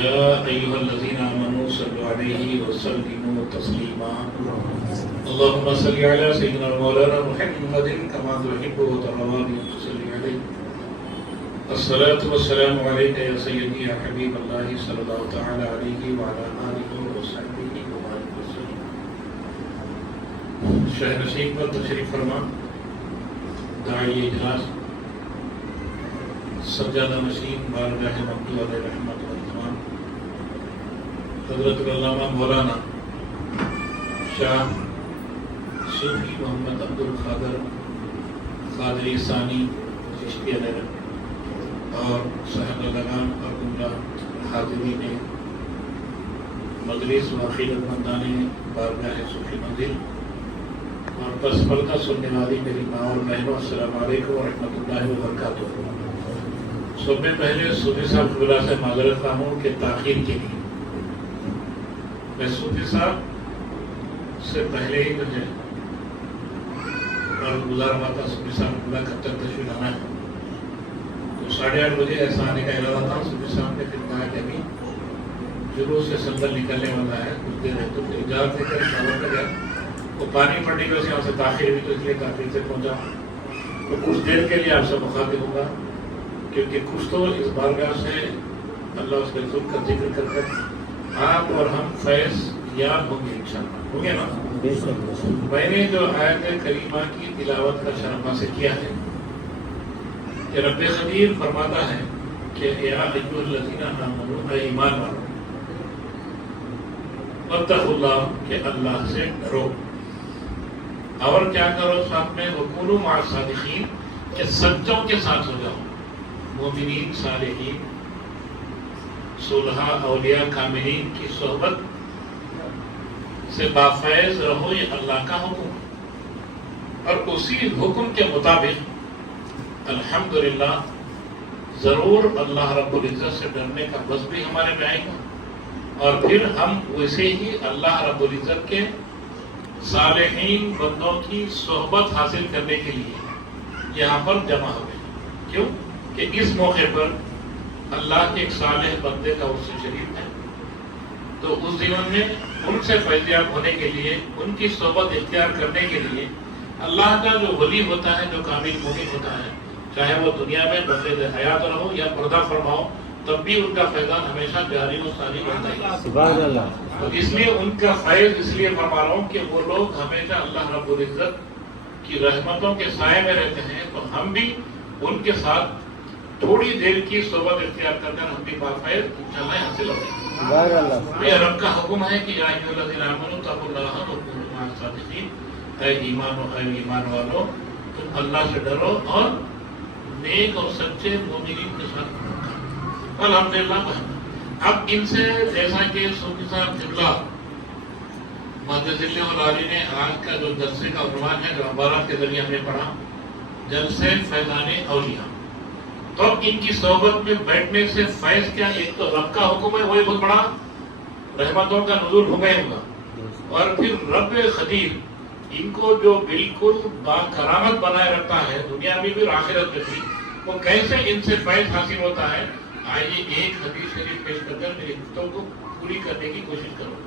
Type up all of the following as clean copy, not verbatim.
يا أيها الذين آمنوا صلوا عليه وسلموا تسليما اللهم صل على سيدنا مولانا محمد كما تحب وترضى وتصلي عليه الصلاة والسلام عليك يا سيدي يا حبيب الله صلى الله تعالى عليه وعلى آله وصحبه وبارك وسلم. شہر نشین پر تشریف فرما داعی اجلاس سجادہ نشین بارگاہ مقبول علیہ رحمت حضرت علامہ مولانا شاہ صوفی محمد عبد القادر قادری ثانی چشتی علیہ اور صاحب لگام اور گمراہ حاضرین مجلس و عقیدت مندان بارگاہ صوفی منزل اور پس پردہ سننے والی میری ماں اور بہنوں، السلام علیکم ورحمۃ اللہ وبرکاتہ۔ سب میں پہلے صوفی صاحب قبلہ سے معذرت خواہ ہوں کہ تاخیر کے لیے میں صوفی صاحب سے پہلے ہی مجھے اور گزار ہوا تھا صوفی صاحب قبلہ کب تک تشریف لانا ہے، تو 8:30 بجے ایسا آنے کا ارادہ تھا۔ صوفی صاحب نے پھر کہا کہ ابھی جلوس سے سنگل نکلنے والا ہے، کچھ دیر ہے، تو اجازت دے کر اشارہ کر گیا۔ وہ پانی پڑنے کی وجہ سے یہاں سے تاخیر ہوئی، تو اس لیے تاخیر سے پہنچا۔ تو کچھ دیر کے لیے آپ سے مخاطب ہوں گا، کیونکہ کچھ تو اس بارگاہ سے اللہ اس کے ذکر کا ذکر کر کر آپ اور ہم فیض یاب ہوں گے انشاءاللہ، ہوں گے نا؟ میں نے جو آیت کریمہ کی تلاوت کا شرف حاصل کیا ہے کہ رب قدیر فرماتا ہے کہ یا ایھا الذین آمنوا، اے ایمان والو، واتقوا اللہ، کہ اللہ سے ڈرو، اور کیا کرو ساتھ میں وکونوا مع الصادقین، کہ سچوں کے ساتھ ہو جاؤ، مومنین صالحین صلحاء اولیاء کاملین کی صحبت سے بافیض رہو، یہ اللہ کا حکم، اور اسی حکم کے مطابق الحمدللہ ضرور اللہ رب العزت سے ڈرنے کا بس بھی ہمارے میں آئے گا، اور پھر ہم ویسے ہی اللہ رب العزت کے صالحین بندوں کی صحبت حاصل کرنے کے لیے یہاں پر جمع ہوئے۔ کیوں کہ اس موقع پر اللہ کے ایک صالح بندے کا عرس شریف ہے، تو اس دنوں میں ان سے فیضیاب ہونے کے لیے، ان کی صحبت اختیار کرنے کے لیے اللہ کا جو ولی ہوتا ہے، جو کامل مومن ہوتا ہے، چاہے وہ دنیا میں بقید حیات رہو یا پردہ فرماؤ، تب بھی ان کا فیضان ہمیشہ جاری و ساری رہتا ہے۔ سبحان اللہ۔ تو اس لیے ان کا فیض اس لیے فرما رہا ہوں کہ وہ لوگ ہمیشہ اللہ رب العزت کی رحمتوں کے سائے میں رہتے ہیں، تو ہم بھی ان کے ساتھ تھوڑی دیر کی صحبت اختیار کر کر ہم بھی بافیض انشاءاللہ حاصل ہو گئے۔ سبحان اللہ۔ یہ رب کا حکم ہے کہ یا ایھا الذین آمنوا اتقوا اللہ وکونوا مع الصادقین، اے ایمان والو، تم اللہ سے ڈرو اور نیک اور سچے مومنین کے ساتھ رہو۔ الحمدللہ۔ اب ان سے جیسا کہ صوفی صاحب قبلہ مدد العالی نے آج کا جو جلسے کا عنوان ہے، جو عبارات کے ذریعے ہم نے پڑھا، جلسے فیضان اولیاء، تو اب ان کی صحبت میں بیٹھنے سے فیض کیا، ایک تو رب کا حکم ہے، وہی بہت بڑا رحمتوں کا نزول ہوگا ہی ہوگا، اور پھر رب قدیر ان کو جو بالکل با کرامت بنائے رکھتا ہے دنیا میں بھی اور آخرت میں بھی، وہ کیسے ان سے فیض حاصل ہوتا ہے۔ آئیے ایک حدیث شریف پیش کر کر میری گفتگو کو پوری کرنے کی کوشش کروں،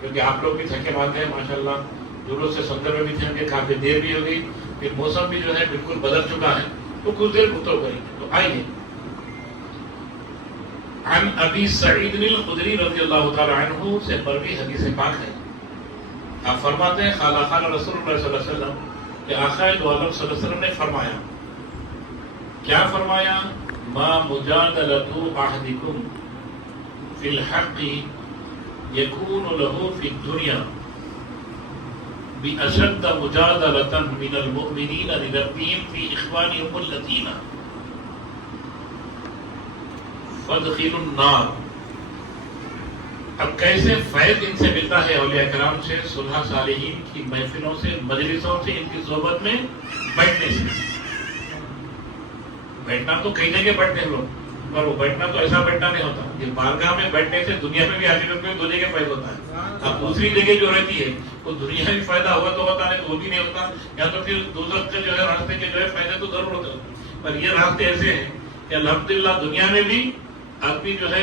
کیونکہ آپ لوگ بھی تھکے ماندے ہیں ماشاءاللہ، ضرورت سے سندر میں بھی تھے، ہم کافی دیر بھی ہو گئی، پھر موسم بھی جو ہے بالکل بدل چکا ہے، تو کچھ دیر گفتگو کریں گے۔ تو آئیے، عن ابی سعید الخدری رضی اللہ تعالی عنہ سے مروی حدیث پاک ہے، آپ فرماتے ہیں قال قال رسول اللہ صلی اللہ علیہ وسلم، کہ آقا دو عالم صلی اللہ علیہ وسلم نے فرمایا، کیا فرمایا؟ ما مجادلۃ احدکم فی الحق یکون له فی الدنیا بأشد مجادلۃ من المؤمنین لربهم فی اخوانهم الذین فادخلوا النار۔ اب کیسے فیض ان سے ملتا ہے، اولیاء کرام سے، صلحاء صالحین کی محفلوں سے، مجلسوں سے، ان کی صحبت میں بیٹھنے سے۔ بیٹھنا تو کئی جگہ بیٹھتے ہیں لوگ، پر وہ بیٹھنا تو ایسا بیٹھنا نہیں ہوتا، یہ بارگاہ میں بیٹھنے سے دنیا میں بھی آخرت میں 2 جگہ فائدہ ہوتا ہے۔ اب دوسری جگہ جو رہتی ہے وہ دنیا میں فائدہ ہوا تو ہوتا نہیں، تو وہ بھی نہیں ہوتا، یا تو پھر دوزخ کے جو ہے راستے کے جو ہے فائدے تو ضرور ہوتے ہیں، پر یہ راستے ایسے ہیں کہ الحمدللہ دنیا میں بھی آدمی جو ہے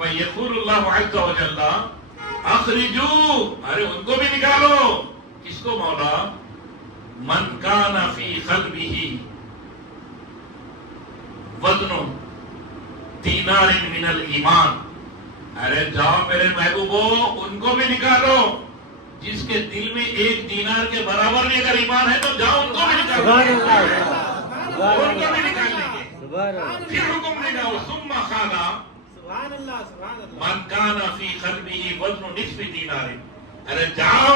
فَيَقُولُ اللَّهُ عَزَّ وَجَلَّ اخرجوا، ارے ان کو بھی نکالو. کس کو مولا؟ من کان فی قلبہ وزن دینار من الایمان. ارے جاؤ میرے محبوبو، ان کو بھی نکالو جس کے دل میں ایک دینار کے برابر بھی اگر ایمان ہے تو جاؤ ان کو بھی نکالو. ان کو بھی نکال لیں گے. پھر حکم دے گا ثم قال من کان فی قلبہ وزن نصف دینار. ارے جاؤ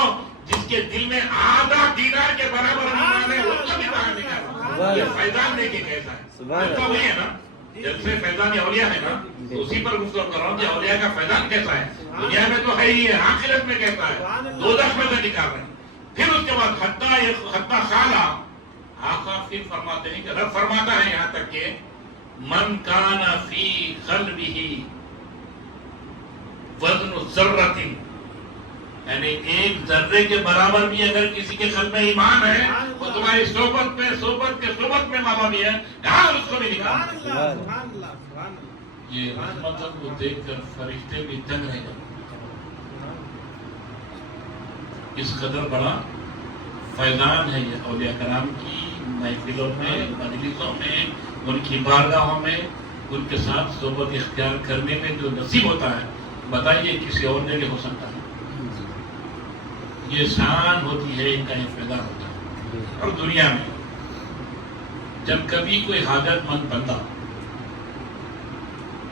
جس کے دل میں آدھا دینار کے برابر ایمان ہے ان کو بھی باہر نکالو. یہ فیضان دے کے کیسا ہے؟ تو وہی ہے نا جیسے فیضان اولیاء ہے نا، تو اسی پر گفتگو کر رہا ہوں کہ اولیاء کا فیضان کیسا ہے. دنیا میں تو ہے ہی ہے، آخرت میں کیسا ہے؟ دوزخ میں سے نکال رہے ہیں. پھر اس کے بعد حتی خالا، آقا پھر فرماتے ہیں کہ رب فرماتا ہے یہاں تک کہ من کان فی قلبہ وزن ذرۃ، یعنی ایک ذرے کے برابر بھی اگر کسی کے قلب میں ایمان ہے وہ تمہاری صحبت میں ماما بھی ہے، کہاں اس کو بھی نکال. یہ رحمت کو دیکھ کر فرشتے بھی دنگ رہ جاتے. اس قدر بڑا فیضان ہے یہ اولیاء کرام کی محفلوں میں، مجلسوں میں، ان کی بارگاہوں میں، ان کے ساتھ صحبت اختیار کرنے میں جو نصیب ہوتا ہے، بتائیے کسی اور جگہ ہو سکتا ہے؟ یہ شان ہوتی ہے، ان کا یہ فیضان ہوتا ہے. اور دنیا میں جب کبھی کوئی حاجت مند بندہ،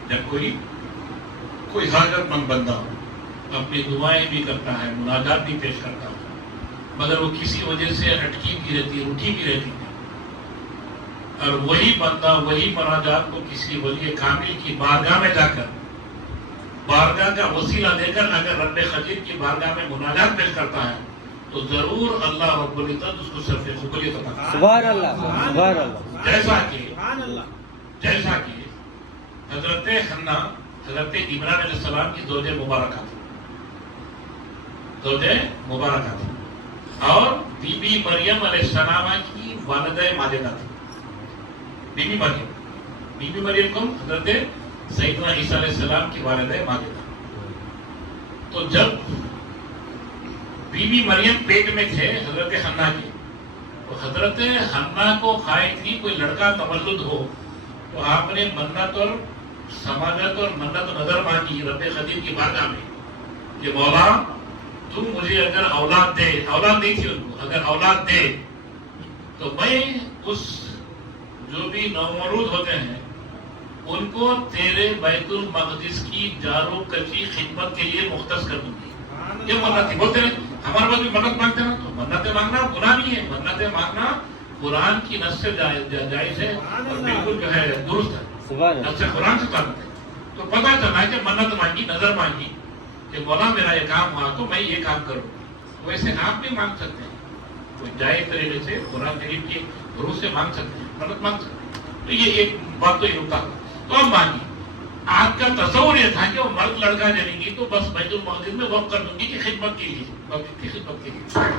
جب کوئی حاجت مند بندہ اپنی دعائیں بھی کرتا ہے، مناجات بھی پیش کرتا ہے، مگر وہ کسی وجہ سے اٹکی بھی رہتی، رکی بھی رہتی ہے، اور وہی بندہ وہی مناجات کو کسی ولی کامل کی بارگاہ میں جا کر، بارگاہ کا وسیلہ دے کر اگر رب خدیر کی بارگاہ میں مناجات پیش کرتا ہے تو ضرور اللہ رب العزت اس کو صرف قبولیت عطا کرتا ہے. سبحان اللہ، سبحان اللہ. جیسا کہ حضرت حنا، حضرت عمران علیہ السلام کی زوجہ مبارکہ تھی، اور بی بی مریم علیہ السلام کی والدہ ماجدہ تھی. بی بی مریم کو حضرت سیدنا عیسیٰ علیہ السلام کی والدہ ماجدہ. تو جب بی بی مریم پیٹ میں تھے حضرت حنا کے، تو حضرت حنا کو خواہش تھی کوئی لڑکا تولد ہو، تو آپ نے منت اور سماجت اور منت نظر مانگی رب خدیر کی بارگاہ میں کہ مولا تم مجھے اگر اولاد دے، اولاد نہیں تھی ان کو، اگر اولاد دے تو میں اس جو بھی نومولود ہوتے ہیں ان کو تیرے بیت المقدس کی جارو کچی خدمت کے لیے مختص کر دوں گی. یہ منت تھی. بولتے ہیں ہمارے پاس بھی منت مانگتے ہیں نا، تو منتیں مانگنا گناہ نہیں ہے، منتیں مانگنا قرآن کی نص سے جائز ہے اور بالکل جو ہے درست ہے، نص سے قرآن سے ثابت ہے. تو پتہ چلا کہ منت مانگی، نظر مانگی کہ مولا میرا یہ کام ہوا تو میں یہ کام کروں. ویسے آپ بھی مانگ سکتے ہیں، کوئی جائز طریقے سے قرآن کریم کی روح سے مانگ سکتے ہیں، منت مانگ سکتے ہیں. تو یہ ایک بات تو یہ نکتا تھا. تو اب مانگی. آپ کا تصور یہ تھا کہ وہ مرد لڑکا جنیں گی تو بس بیت المقدس میں وقف کر دوں گی کہ خدمت کے لیے، مسجد کی خدمت کے لیے.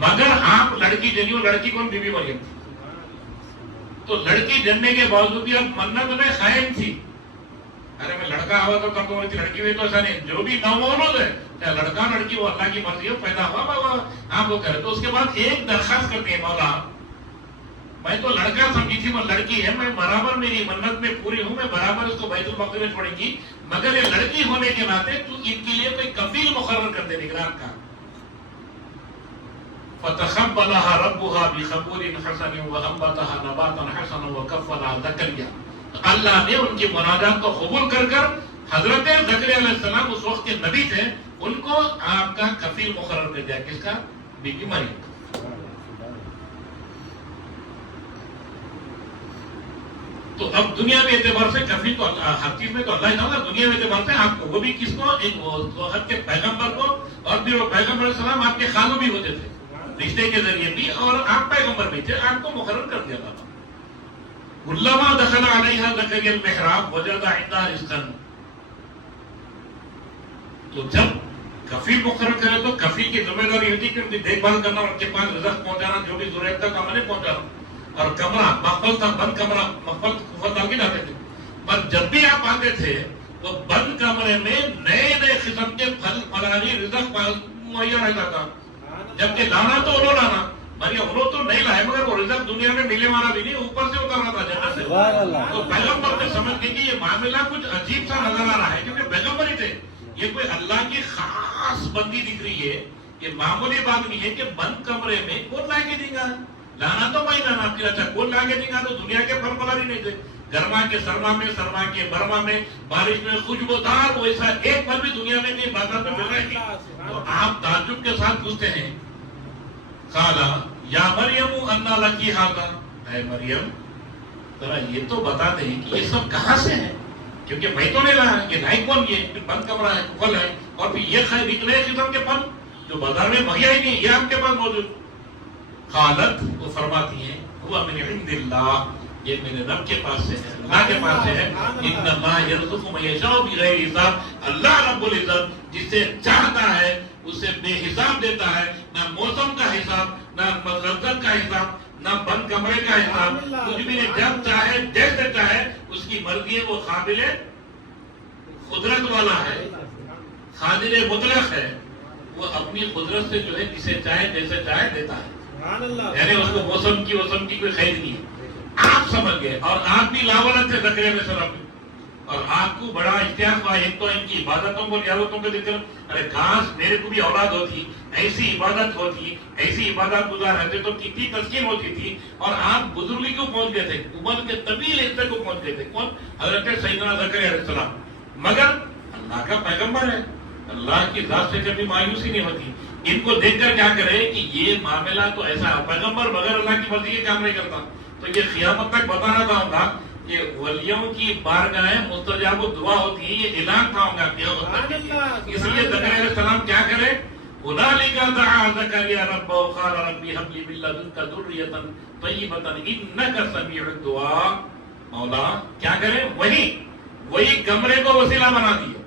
مگر آپ لڑکی جنی، وہ لڑکی کون؟ بی بی مریم تھی. تو لڑکی جننے کے باوجود بھی اب منت میں قائم تھی. ارے میں لڑکا ہوا تو کر دوں، لڑکی ہوئی تو ایسا نہیں. جو بھی نومولود ہے چاہے لڑکا لڑکی، وہ اللہ کی مرضی ہو، پیدا ہوا بابا آپ وہ کرے. تو اس کے بعد ایک درخواست کرتی ہے، مولا میں تو لڑکا سمجھی تھی، وہ لڑکی ہے، میں برابر میری منت میں پوری ہوں، میں برابر اس کو بیت المقدس میں چھوڑیں گی، مگر یہ لڑکی ہونے کے ناطے تو ان کے لیے کوئی کفیل مقرر کر دے، نگران کا. فتقبلها ربها بقبول حسن وانبتها نباتا حسنا وكفلها زكريا. اللہ نے ان کی مناجات کو قبول کر حضرت زکریا علیہ السلام اس وقت کے نبی تھے، ان کو آپ کا کفیل مقرر کر دیا. کس کا؟ بی بی مریم. تو اب دنیا میں اعتبار سے کفیل تو ہر چیز میں تو اللہ ہی تھا، دنیا میں اعتبار سے آپ کو، وہ بھی کس کو؟ ایک وقت کے پیغمبر کو. اور پھر وہ پیغمبر علیہ السلام آپ کے خالو بھی ہوتے تھے رشتے کے ذریعے بھی، اور آپ پیغمبر بھی تھے، آپ کو مقرر کر دیا تھا. کلما دخل علیہا زکریا المحراب وجد عندها رزقا. تو جب کفیل مقرر کرے تو کفیل کی ذمہ داری ہوتی ہے کہ ان کی دیکھ بھال کرنا، ان کے پاس رزق پہنچانا، جو بھی ضرورت تھا ہم نے پہنچانا. اور کمرہ مقبل تھا، بند کمرہ، مقبل ڈال کے جاتے تھے. پر جب بھی آپ آتے تھے وہ بند کمرے میں نئے نئے قسم کے پھل پھلاری رزق مہیا رہتا تھا، جبکہ لانا تو انہوں لانا مریم انہوں تو نہیں لائے، مگر وہ رزق دنیا میں ملنے والا بھی نہیں، اوپر سے اتر رہا تھا جنت سے۔ تو پیغمبر نے سمجھ گئی کہ یہ معاملہ کچھ عجیب سا نظر آ رہا ہے، کیونکہ پیغمبر ہی تھے، یہ کوئی اللہ کی خاص بندی دکھ رہی ہے، یہ معمولی بات نہیں ہے کہ بند کمرے میں کون لا کے دیں گا، لانا تو میں لانا، پھر اچھا کون لا کے دیں گا، تو دنیا کے پھل پھلاری نہیں تھے، گرما کے سرما میں، سرما کے برما میں، بارش میں خوشبودار ویسا ایک پھل بھی دنیا میں نہیں بازار میں مل رہا ہے۔ تو آپ تعجب کے ساتھ پوچھتے ہیں، قالا یا مریم انا لکی ھذا، اے مریم ذرا یہ تو بتا دیں کہ یہ سب کہاں سے ہے، کیونکہ میں تو نہیں لایا، یہ لائی کون، یہ پھر بند کمرہ ہے، پھل ہے، اور پھر یہ نئے قسم کے پھل جو بازار میں مہیا ہی نہیں، یہ آپ کے پاس موجود۔ قالت، وہ فرماتی ہیں، ہوا من عند اللہ، یہ میرے رب کے پاس سے ہے، اللہ کے پاس سے ہے، ان اللہ یرزق من یشاء بغیر حساب، اللہ رب العزت جسے چاہتا ہے اسے بے حساب دیتا ہے، نہ موسم کا حساب، نہ مزرعت کا حساب، نہ بند کمرے کا حساب، کچھ بھی نہیں، جب چاہے جیسے چاہے اس کی مرضی ہے، وہ قابل قدرت والا ہے، قادر مطلق ہے، وہ اپنی قدرت سے جو ہے جسے چاہے جیسے چاہے دیتا ہے، یعنی اس کو موسم کی کوئی قید نہیں ہے۔ آپ سمجھ گئے، اور آپ بھی لاولت سے زکریا علیہ السلام، اور آپ کو بڑا احتیاط ہوا، ایک تو ان کی عبادتوں کو نیابتوں کو دیکھ کر، ارے کاش میرے کو بھی اولاد ہوتی، ایسی عبادت ہوتی، ایسی عبادت گزار رہتے تو کتنی تسکین ہوتی تھی، اور آپ بزرگی کو پہنچ گئے تھے، عمر کے طویل حصے کو پہنچ گئے تھے، کون؟ حضرت سیدنا زکریا علیہ السلام، مگر اللہ کا پیغمبر ہے، اللہ کی ذات سے کبھی مایوسی نہیں ہوتی۔ ان کو دیکھ کر کیا کرے کہ یہ معاملہ تو ایسا ہے، پیغمبر بغیر اللہ کی مرضی کے کام نہیں کرتا، تو یہ قیامت تک بتانا چاہوں گا کہ ولیوں کی بارگاہیں مستجاب دعا ہوتی ہیں، یہ اعلان کھاؤں گا قیامت تک، اس لیے زکریا علیہ السلام کیا کرے، هُنَالِكَ دَعَا زَكَرِيَّا رَبَّهُ قَالَ رَبِّ هَبْ لِي مِن لَّدُنكَ ذُرِّيَّةً طَيِّبَةً إِنَّكَ سَمِيعُ الدُّعَاء، مولا کیا کرے، وہی کمرے کو وسیلہ بنا دیے،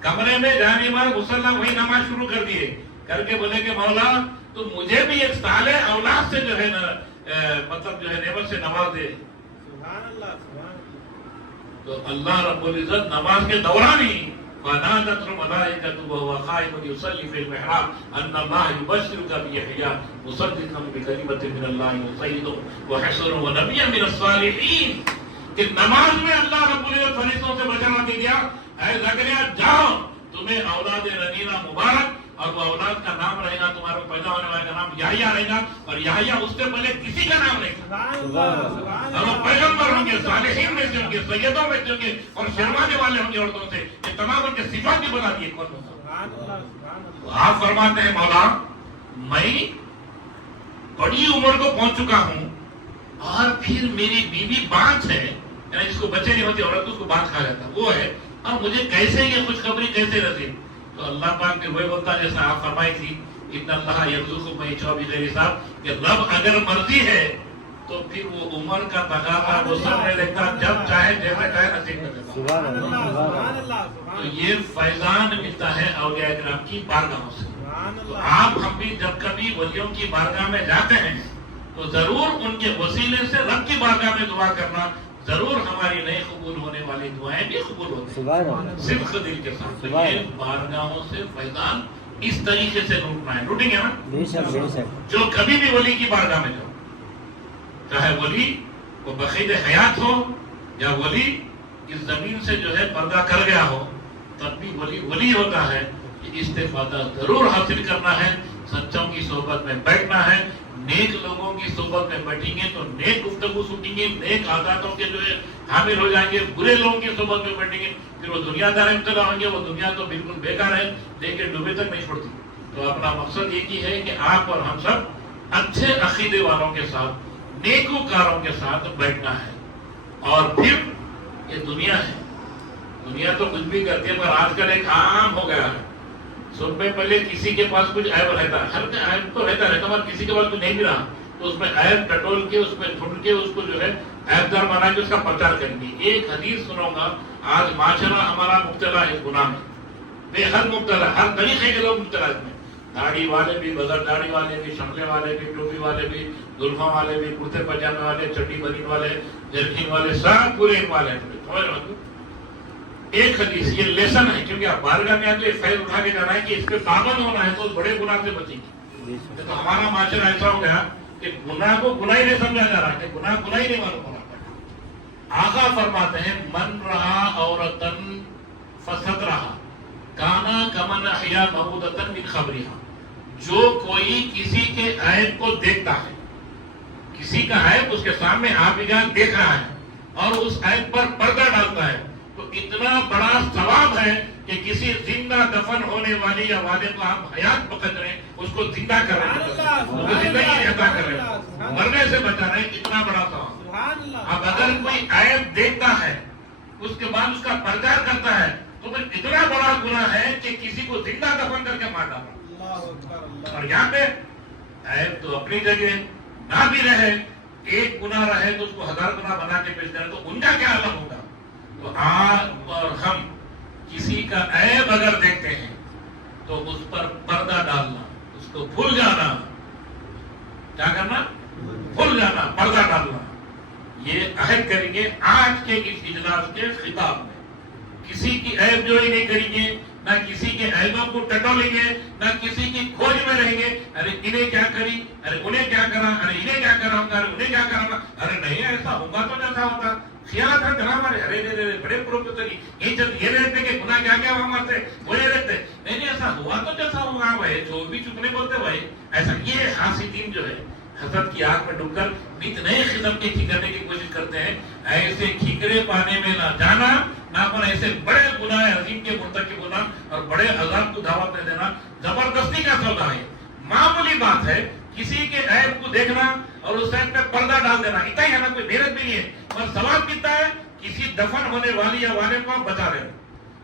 کمرے میں جانے بعد مصلی وہی نماز شروع کر دیے، کر کے بولے کہ مولا تو مجھے بھی ایک صالح اولاد سے جو ہے مطلب جو ہے نعمت سے نواز دے۔ تو اللہ رب العزت نماز کے دوران ہی فَنَادَتْهُ الْمَلَائِكَةُ وَهُوَ قَائِمٌ يُصَلِّي فِي الْمِحْرَابِ أَنَّ اللَّهَ يُبَشِّرُكَ بِيَحْيَىٰ مُصَدِّقًا بِكَلِمَةٍ مِّنَ اللَّهِ وَسَيِّدًا وَحَصُورًا وَنَبِيًّا مِّنَ الصَّالِحِينَ، کہ نماز میں اللہ رب العزت فرشتوں سے بشارت دے دیا، اے زکریا جاؤ تمہیں اولاد رنینہ مبارک، اور وہ اولاد کا نام رہے گا، تمہارے پیدا ہونے والے کا نام یحییٰ رہے گا، اور یحییٰ اس سے پہلے کسی کا نام نہیں تھا، اور وہ پیغمبر ہوں گے، صالحین میں سے ہوں گے، سیدوں میں سے ہوں گے، اور شرمانے والے ہوں گے عورتوں سے، یہ تمام ان کے صفات بھی بتا دیے کون ہوگا۔ تو آپ فرماتے ہیں مولا میں بڑی عمر کو پہنچ چکا ہوں، اور پھر میری بیوی بانجھ ہے، یعنی جس کو بچے نہیں ہوتے عورت اس کو بانجھ کہا جاتا، وہ ہے، اور مجھے کیسے یہ خوشخبری کیسے رسے؟ تو اللہ پاک نے وہی بولتا جیسا آپ فرمائی تھی، ان اللہ یرزق من یشاء بغیر حساب، کہ رب اگر مرضی ہے تو پھر وہ عمر کا تقاضا وہ سب نے دیکھتا، جب چاہے جیسے چاہے نصیب کر دیتا۔ تو یہ فیضان ملتا ہے اولیاء کرام کی بارگاہوں سے۔ تو آپ ہم بھی جب کبھی ولیوں کی بارگاہ میں جاتے ہیں تو ضرور ان کے وسیلے سے رب کی بارگاہ میں دعا کرنا، ضرور ہماری نئی قبول ہونے والی دعائیں بھی قبول ہوتی ہیں، صدق دل کے ساتھ۔ یہ بارگاہوں سے فیضان اس طریقے سے لوٹنا ہے، لوٹیں گے نا؟ جو کبھی بھی ولی کی بارگاہ میں جاؤ، چاہے ولی وہ بقید حیات ہو یا ولی اس زمین سے جو ہے پردہ کر گیا ہو، تب بھی ولی ہوتا ہے کہ استفادہ ضرور حاصل کرنا ہے، سچوں کی صحبت میں بیٹھنا ہے، نیک لوگوں کی صحبت میں بیٹھیں گے تو نیک گفتگو سنیں گے، نیک عاداتوں کے جو ہے حامل ہو جائیں گے، برے لوگوں کی صحبت میں بیٹھیں گے پھر وہ دنیا دار ابتلا ہوں گے، وہ دنیا تو بالکل بیکار ہے لیکن ڈوبے تک نہیں چھوڑتی۔ تو اپنا مقصد یہ کی ہے کہ آپ اور ہم سب اچھے عقیدے والوں کے ساتھ، نیکوکاروں کے ساتھ بیٹھنا ہے، اور پھر یہ دنیا ہے، دنیا تو کچھ بھی کرتی ہے، پر آج کل ایک عام ہو گیا ہے، صبح پہلے کسی کے پاس کچھ عیب رہتا ہے، ہر عیب تو رہتا مگر کسی کے پاس کچھ نہیں بھی رہا تو اس میں عیب ٹٹول کے، اس میں ڈھونڈ کے، اس کو جو ہے عیب دار بنا کے اس کا پرچار کریں گے۔ ایک حدیث سنوں گا، آج معاشرہ ہمارا مبتلا ہے اس گناہ میں، بے حد مبتلا، ہر طریقے کے لوگ مبتلا اس میں، داڑھی والے بھی، بغیر داڑھی والے بھی، شملے والے بھی، ٹوپی والے بھی، زلفوں والے بھی، کرتے پاجامے والے، چڈی بنین والے، جرکن والے، سب پورے والے۔ ایک حدیث یہ لیسن ہے، کیونکہ آپ بارگاہ میں آتے فیض اٹھا کے جانا ہے کہ اس پہ پابند ہونا ہے تو بڑے گناہ سے بچیں گے. تو ہمارا معاشرہ ایسا ہو گیا کہ گناہ کو گناہ ہی نہیں سمجھا جا رہا، کہ گناہ گناہ ہی نہیں معلوم ہونا. آقا فرماتے ہیں من رہا عورتن فسد رہا کانا کمن احیا موعودۃ من خبرہا. جو کوئی کسی کے عیب کو دیکھتا ہے، کسی کا عیب اس کے سامنے آپ جان دیکھ رہا ہے اور اس عیب پر پردہ ڈالتا ہے، تو اتنا بڑا ثواب ہے کہ کسی زندہ دفن ہونے والی یا والد کو آپ حیات پکڑ رہے ہیں، اس کو زندہ کر رہے ہیں، اس کو زندگی عطا کر رہے ہیں، مرنے سے بچا رہے ہیں. اتنا بڑا ثواب. اب اگر کوئی عیب دیکھتا ہے اس کے بعد اس کا پردہ کرتا ہے تو پھر اتنا بڑا گناہ ہے کہ کسی کو زندہ دفن کر کے مار ڈالا. اور یہاں پہ عیب تو اپنی جگہ نہ بھی رہے، ایک گناہ رہے تو اس کو 1000 گناہ بنا کے پیش کرے تو ان کا کیا عالم ہوگا. تو آپ اور ہم کسی کا عیب اگر دیکھتے ہیں تو اس پر پردہ ڈالنا، اس کو بھول جانا. کیا کرنا؟ بھول جانا، پردہ ڈالنا. یہ عہد کریں گے آج کے اس اجلاس کے خطاب میں. کسی کی عیب جوئی نہیں کریں گے، نہ کسی کے عیبوں کو ٹٹولیں گے، نہ کسی کی کھوج میں رہیں گے. ارے انہیں کیا کری، ارے انہیں کیا کرا، ارے انہیں کیا کراؤں گا، ارے انہیں کیا کراؤں گا. ارے نہیں ایسا ہوگا تو جیسا ہوتا خیال تھا جناب. ارے بڑے پروفیسر یہ رہتے کہ گناہ کیا کیا وہاں سے وہ یہ رہتے. نہیں ایسا ہوا تو جیسا ہوگا بھائی، جو بھی چپ نہیں بولتے بھائی ایسا. یہ حاسدین جو ہے حسد کی آگ میں ڈوب کر نت نئے قسم کے ٹھکانے کی کوشش کرتے ہیں. ایسے ٹھیکرے پانے میں نہ جانا، نہ پر ایسے بڑے گناہ عظیم کے مرتکب ہونا اور بڑے عذاب کو دعوت میں دینا زبردستی کا سودا ہے. معمولی بات ہے کسی کے عیب کو دیکھنا اور اس عیب پہ پردہ ڈال دینا، اتنا ہی ہے نا، کوئی محنت بھی نہیں ہے. اور ثواب کتنا ہے؟ کسی دفن ہونے والی یا والے کو بچا لینا.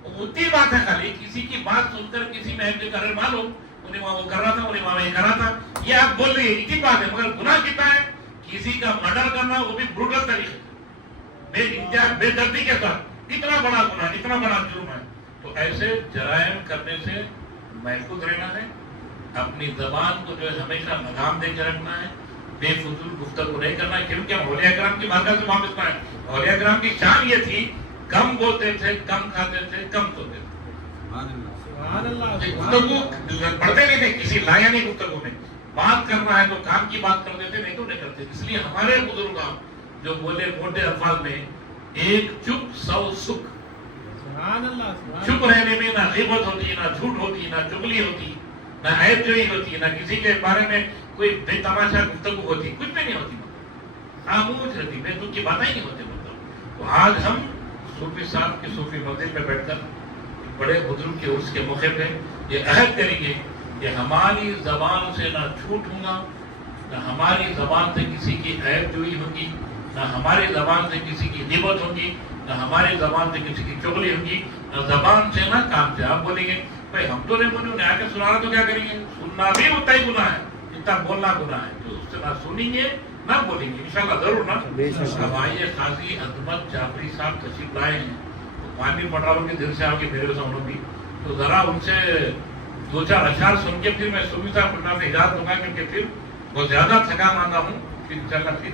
اتنی بات ہے خالی کسی کی بات سن کر کسی میں عیب دیکھ کر معلوم انہیں وہاں وہ کر رہا تھا، انہیں وہاں یہ کر رہا تھا، یہ آپ بول رہی ہے اتنی بات ہے. مگر گناہ کتنا ہے؟ کسی کا مرڈر کرنا، وہ بھی بروٹل طریقے بے دردی کے ساتھ. اتنا بڑا گناہ، اتنا بڑا جرم ہے. تو ایسے جرائم کرنے سے محفوظ رہنا ہے. اپنی زبان کو جو ہے ہمیشہ لگام دے کے رکھنا ہے، بے فضول گفتگو نہیں کرنا ہے. کیونکہ ہم اولیاء کرام کی بارگاہ سے واپس پائے. اولیاء کرام کی شان یہ تھی کم بولتے تھے، کم کھاتے تھے، کم سوتے تھے. گفتگو پڑھتے نہیں تھے کسی لایانی گفتگو میں. بات کرنا ہے تو کام کی بات کرتے تھے، نہیں تو نہیں کرتے. اس لیے ہمارے بزرگ جو بولے موٹے الفاظ میں ایک چپ 100 سکھ. چپ رہنے میں نہ غیبت ہوتی، نہ جھوٹ ہوتی، نہ چغلی ہوتی، نہ عیب جوئی ہوتی، نہ کسی کے بارے میں کوئی بے تماشا گفتگو ہوتی، کچھ بھی نہیں ہوتی. خاموش رہتی، بے تک کی باتیں ہی نہیں ہوتی. تو آج ہم صوفی صاحب کی صوفی مسجد پہ بیٹھ کر بڑے بزرگ کے عرس کے موقع پہ یہ عہد کریں گے کہ ہماری زبان سے نہ جھوٹ ہوگا، نہ ہماری زبان سے کسی کی عیب جوئی ہوگی، نہ ہماری زبان سے کسی کی غیبت ہوگی، نہ ہماری زبان سے کسی کی چغلی ہوگی، نہ زبان سے نہ کام سے. آپ بولیں گے بھائی ہم تو نہیں بولے، انہیں آ کے سنانا تو کیا کریں گے؟ سننا بھی اتنا ہی گناہ ہے جتنا بولنا گناہ ہے. تو اس سے نہ سنیں گے نہ بولیں گے انشاءاللہ ضرور نا. اب آئیے قاضی عظمت جعفری صاحب تشریف لائے ہیں، پانی پڑاور کے دل سے آ کے میرے سامنے بھی تو ذرا ان سے 2-4 اشعار سن کے پھر میں صوفی صاحب پڑھنا سے اجازت دوں گا، کیونکہ پھر بہت زیادہ تھکان آتا ہوں. پھر انشاءاللہ پھر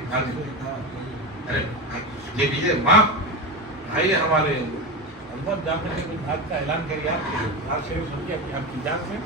ارے یہ دیجیے معاف. آئیے ہمارے عظمت جعفری سے کچھ بات کا اعلان کریے آپ شریف سن کے آپ کی اجازت میں.